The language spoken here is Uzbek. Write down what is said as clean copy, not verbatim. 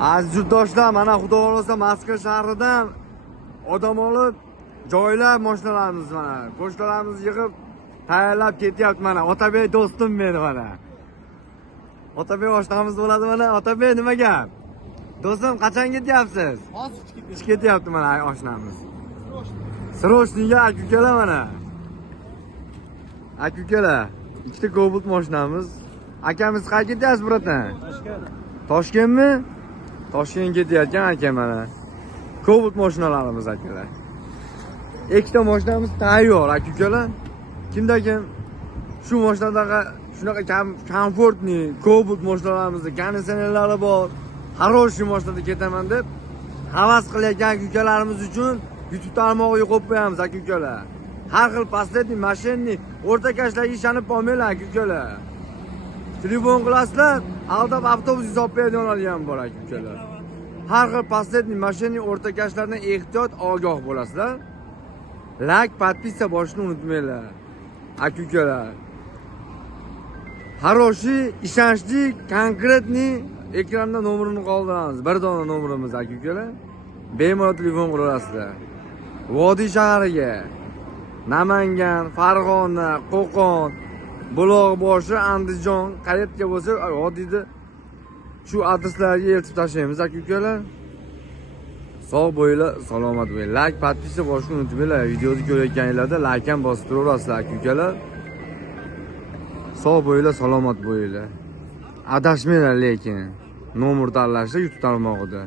Aziz yurtdoshlar, mana xudo xolasa Moskva shahridan odam olib, joylab mashinalarimiz mana, qo'shnilarimizni yig'ib tayyorlab ketyapti mana. Otabek do'stim meni mana. Otabek oshnamiz bo'ladi mana. Otabek nima gap? Do'stim, qachon ketyapsiz? Hozir Chiqib ketyapti mana oshnamiz. Srochniga aka-ukalar mana. Aka-ukalar, ikkita Cobalt mashinamiz. Akamiz qayerga ketyapsiz, bratan? Toshkentmi? Toshkentga ketayotgan aka mana. Cobalt mashinalarimiz akalar. Ikkita mashinamiz tayyor aka-ukalar. Kimda-kim shu mashinadaga shunaqa komfortni Cobalt mashinalarimizda konditsionerlari bor, хороший mashinada ketaman deb havas qilayotgan aka-ukalarimiz uchun YouTube tarmog'iga qo'yib qo'yamiz aka-ukalar. Har xil pasletni, mashinni, o'rtakashlarga ishonib qolmanglar aka-ukalar. Telefon qilasizlar, aldab avtobus hisob beradiganlar ham bor aka-ukalar. Har xil pasletni, mashinni, o'rtakashlardan ehtiyot ogoh bo'lasizlar. Like, podpisa bosishni unutmanglar. Aka-ukalar. Хороший, ishonchli, konkretni ekranda nomerini qoldiramiz. Bir dona nomerimiz aka-ukalar. Bemalol telefon qilasizlar. Vodiy shahriga, Namangan, Farg'ona, Qo'qon, Buloqboshi, Andijon qayerga bo'lsa, vodiyda shu adreslarga eltib tashlaymiz aka-ukalar. Sog' bo'linglar, salomat bo'linglar. Like, podpisa bosishni unutmanglar. Videoni ko'rayotganinglarda like ham bosib turaverasizlar aka-ukalar. Sog' bo'linglar, salomat bo'linglar. Adashmanglar lekin nomer tanlashda YouTube tarmog'ida.